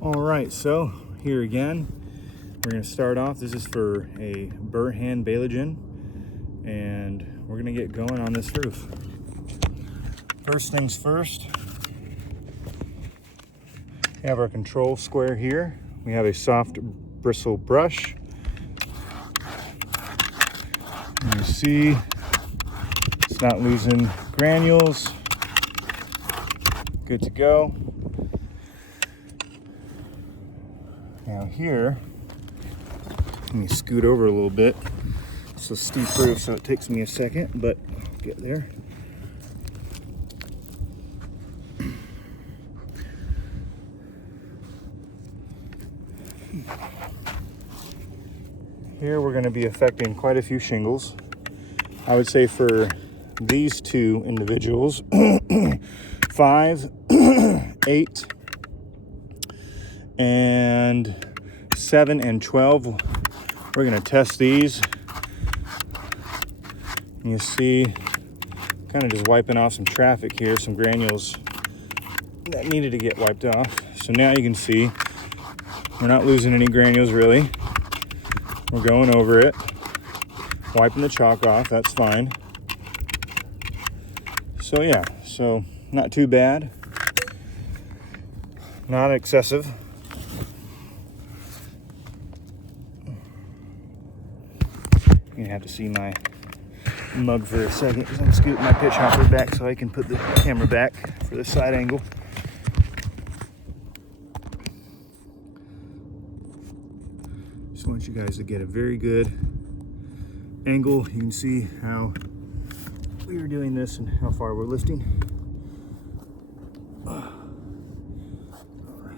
All right, so here again, we're going to start off. This is for a Berhan Beyleyegn, and we're going to get going on this roof. First things first, we have our control square here. We have a soft bristle brush. And you see it's not losing granules. Good to go. Now here, let me scoot over a little bit. It's a steep roof, so it takes me a second, but I'll get there. Here we're going to be affecting quite a few shingles. I would say for these two individuals, 5, 8, and 7 and 12. We're going to test these. You see, kind of just wiping off some traffic here, some granules that needed to get wiped off. So now you can see we're not losing any granules really. We're going over it, wiping the chalk off, that's fine. So yeah, so not too bad, not excessive. You're gonna have to see my mug for a second because I'm scooting my pitch hopper back so I can put the camera back for the side angle. Just want you guys to get a very good angle. You can see how we were doing this and how far we're lifting. All right.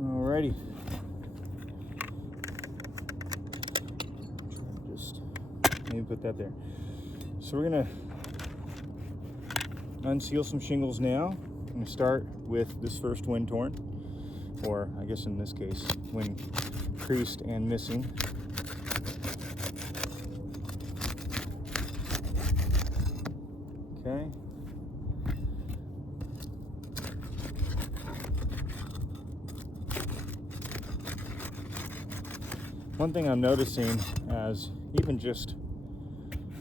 Alrighty. Just maybe put that there. So we're gonna unseal some shingles now. I'm gonna start with this first wind torn, or I guess in this case, wind creased and missing. Okay. One thing I'm noticing as even just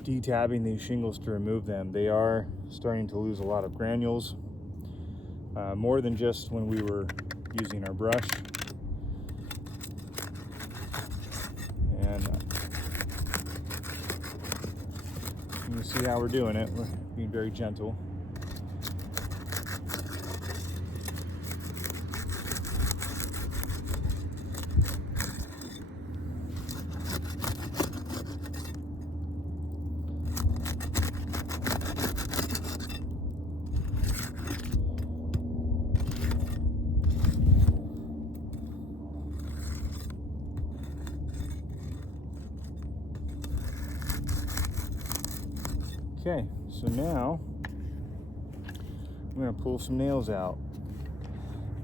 detabbing these shingles to remove them, they are starting to lose a lot of granules, more than just when we were using our brush. And you can see how we're doing it. We're being very gentle. Okay, so now I'm going to pull some nails out,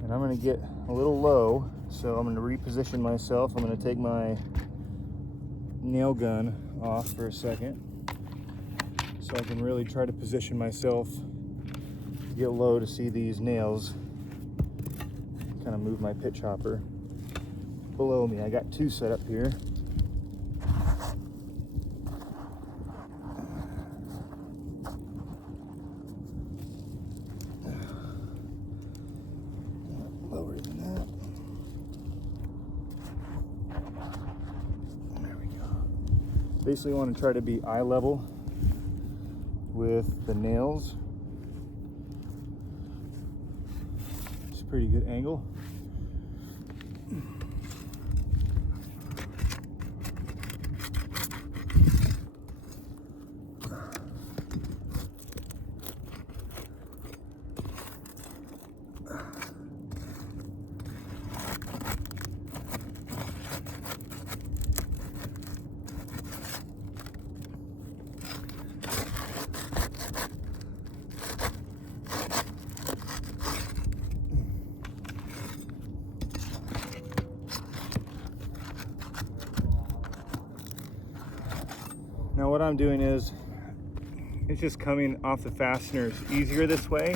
and I'm going to get a little low, so I'm going to reposition myself. I'm going to take my nail gun off for a second so I can really try to position myself to get low to see these nails. Kind of move my pitch hopper below me. I got two set up here. Lower than that. There we go. Basically want to try to be eye level with the nails. It's a pretty good angle. Now what I'm doing is, it's just coming off the fasteners easier this way.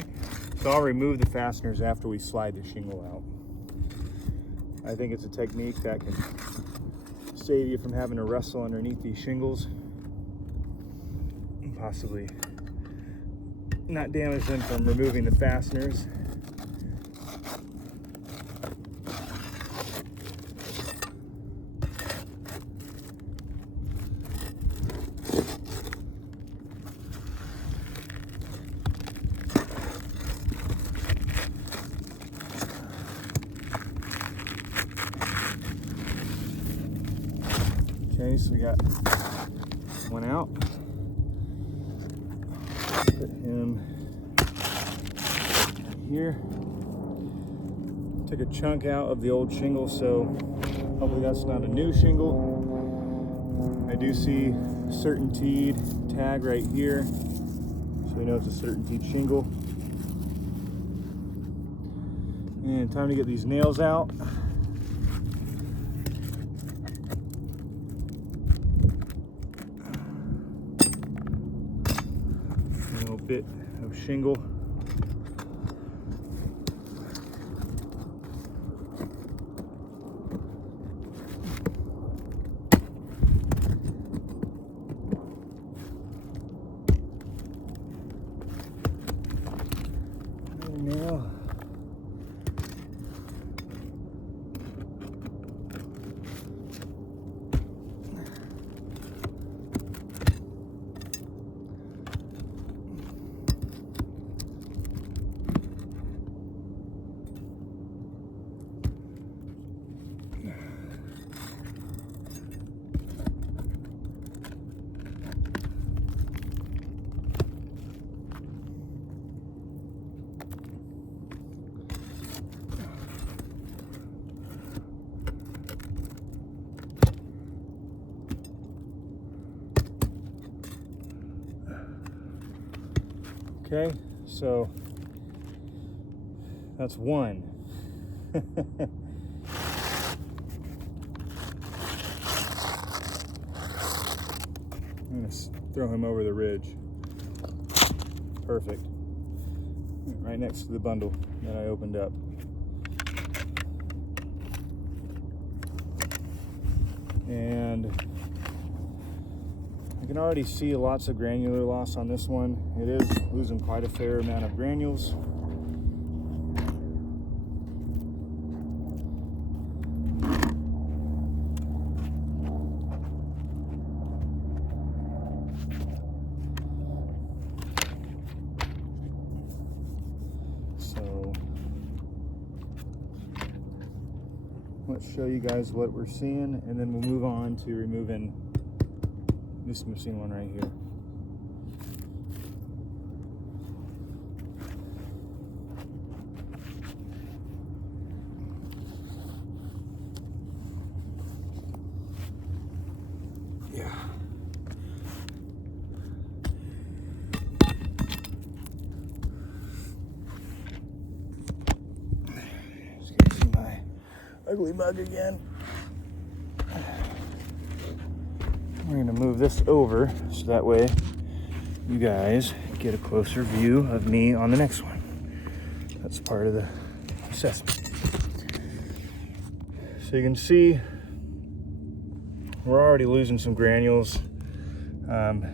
So I'll remove the fasteners after we slide the shingle out. I think it's a technique that can save you from having to wrestle underneath these shingles. And possibly not damage them from removing the fasteners. Okay, so we got one out. Put him here. Took a chunk out of the old shingle, so hopefully that's not a new shingle. I do see CertainTeed tag right here, so we know it's a CertainTeed shingle. And time to get these nails out. Bit of shingle. Nail. Okay, so that's one. I'm gonna throw him over the ridge. Perfect. Right next to the bundle that I opened up. And I can already see lots of granular loss on this one. It is losing quite a fair amount of granules. So let's show you guys what we're seeing, and then we'll move on to removing this missing one right here. Yeah. Just gonna see my ugly mug again. We're gonna move this over so that way you guys get a closer view of me on the next one. That's part of the assessment. So you can see we're already losing some granules.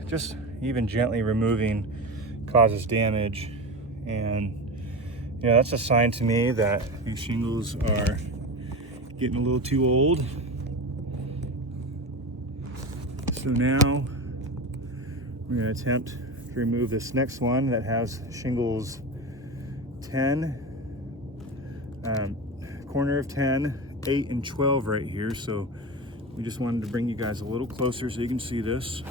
Just even gently removing causes damage, and you know, that's a sign to me that these shingles are getting a little too old. So now we're going to attempt to remove this next one that has shingles 10, corner of 10, 8, and 12 right here. So we just wanted to bring you guys a little closer so you can see this.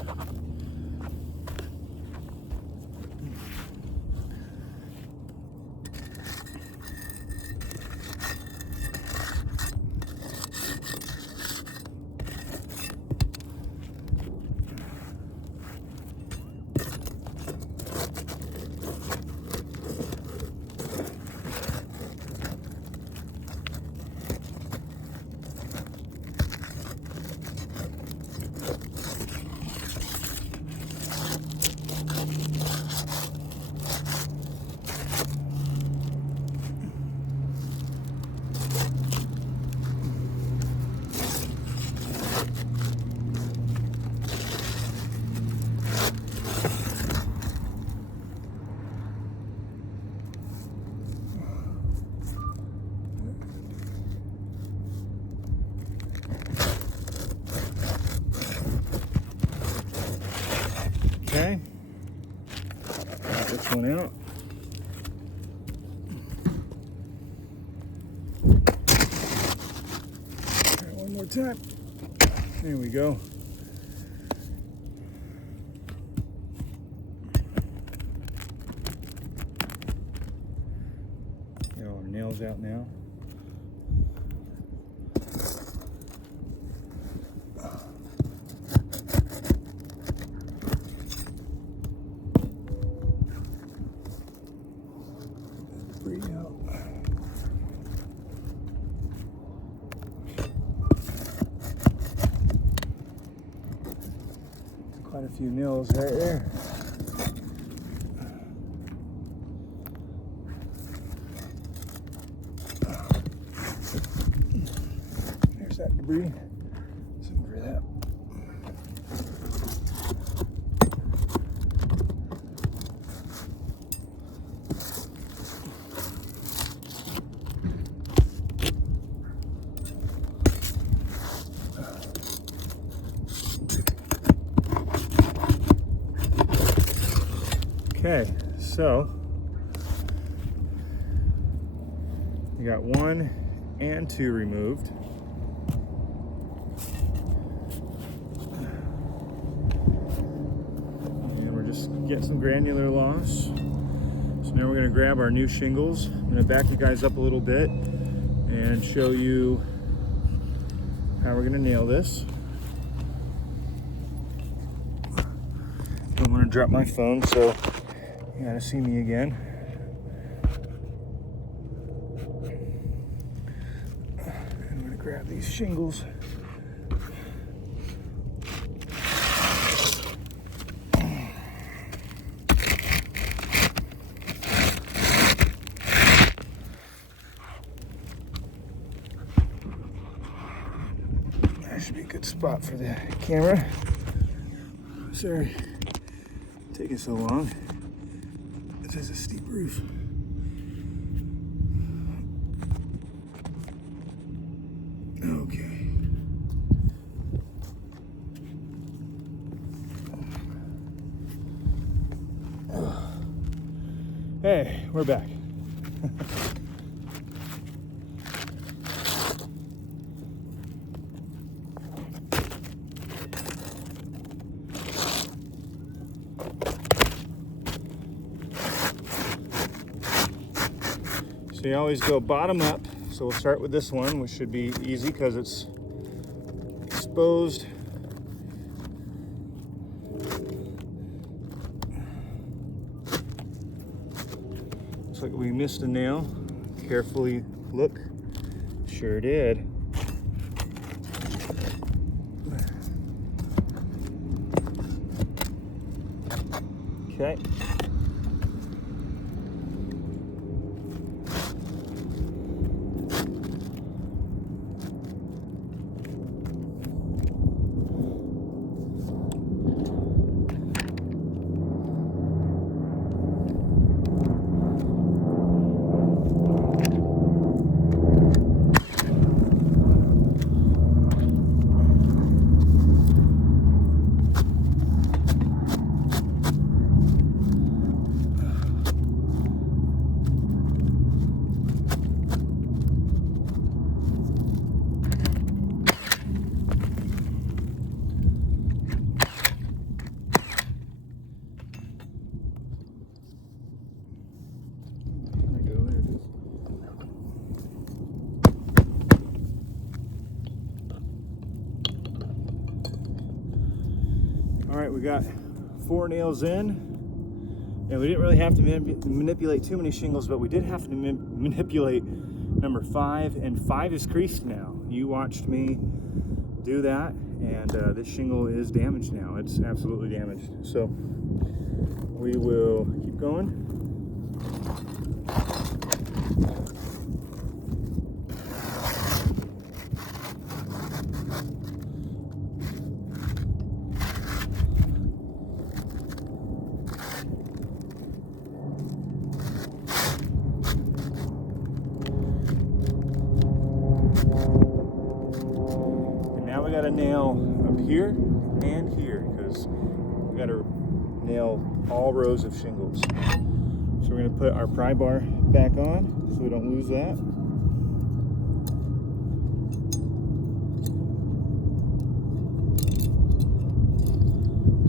Okay. Get this one out. Try it one more time. There we go. Get all our nails out now. Quite a few nails right there. There's that debris. Let's over that. Okay, so we got 1 and 2 removed. And we're just getting some granular loss. So now we're going to grab our new shingles. I'm going to back you guys up a little bit and show you how we're going to nail this. Don't want to drop my phone, so you gotta see me again. I'm gonna grab these shingles. That should be a good spot for the camera. Sorry, taking so long. This is a steep roof. Okay. Hey, we're back. So you always go bottom up. So we'll start with this one, which should be easy because it's exposed. Looks like we missed a nail. Carefully look. Sure did. Okay. All right, we got 4 nails in, and we didn't really have to manipulate too many shingles, but we did have to manipulate number 5, and 5 is creased now. You watched me do that, and this shingle is damaged now. It's absolutely damaged. So we will keep going. Got a nail up here and here because we got to nail all rows of shingles. So we're going to put our pry bar back on so we don't lose that.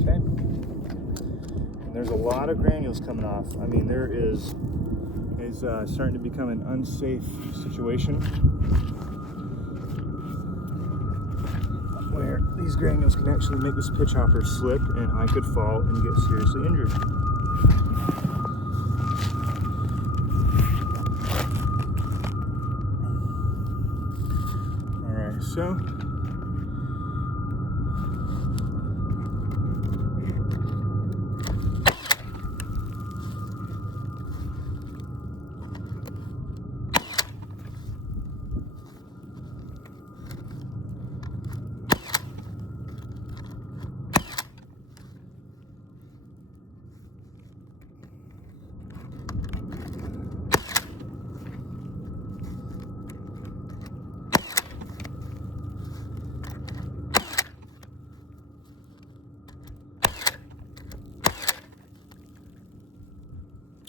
Okay. And there's a lot of granules coming off. I mean, it's starting to become an unsafe situation where these granules can actually make this pitch hopper slip and I could fall and get seriously injured. Alright, so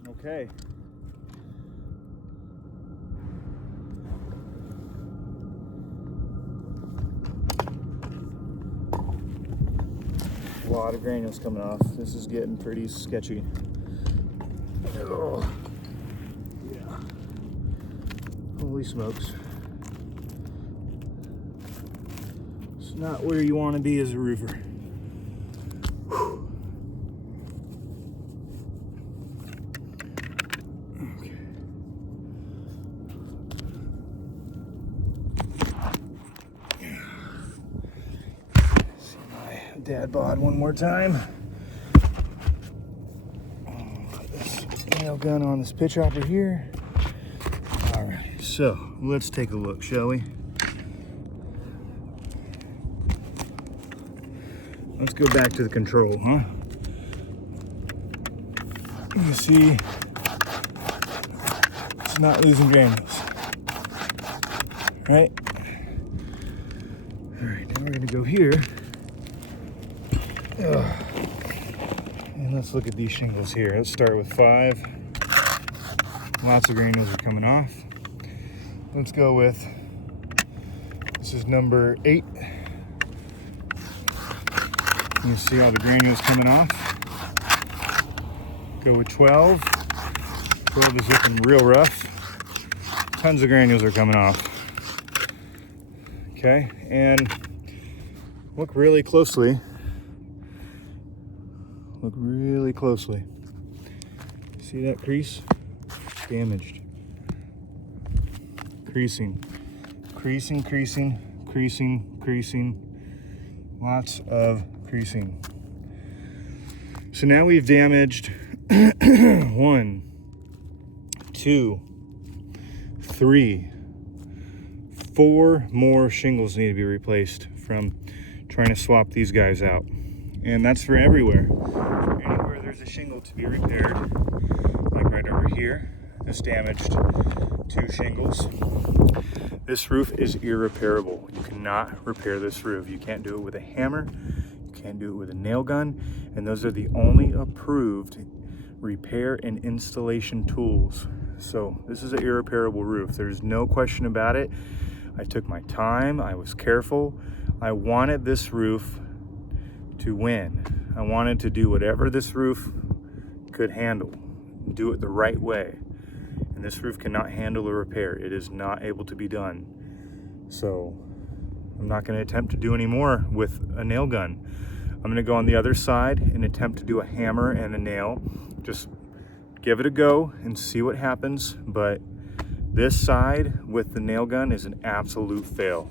okay. A lot of granules coming off. This is getting pretty sketchy. Oh, yeah. Holy smokes. It's not where you want to be as a roofer. Dad bod one more time. Put this nail gun on this pitch hopper here. All right, so let's take a look, shall we? Let's go back to the control, huh? You see, it's not losing granules, right? All right, now we're gonna go here. And let's look at these shingles here. Let's start with 5. Lots of granules are coming off. Let's go with, this is number 8. You see all the granules coming off. Go with 12. 12 is looking real rough. Tons of granules are coming off. Okay, and look really closely. Look really closely. See that crease? Damaged. Creasing. Creasing, creasing, creasing, creasing. Lots of creasing. So now we've damaged 1, 2, 3, 4 more shingles need to be replaced from trying to swap these guys out. And that's for everywhere. Anywhere there's a shingle to be repaired, like right over here, this damaged 2 shingles. This roof is irreparable. You cannot repair this roof. You can't do it with a hammer, you can't do it with a nail gun, and those are the only approved repair and installation tools. So this is an irreparable roof. There's no question about it. I took my time, I was careful. I wanted this roof to win. I wanted to do whatever this roof could handle, do it the right way. And this roof cannot handle a repair. It is not able to be done. So I'm not going to attempt to do any more with a nail gun. I'm going to go on the other side and attempt to do a hammer and a nail. Just give it a go and see what happens. But this side with the nail gun is an absolute fail.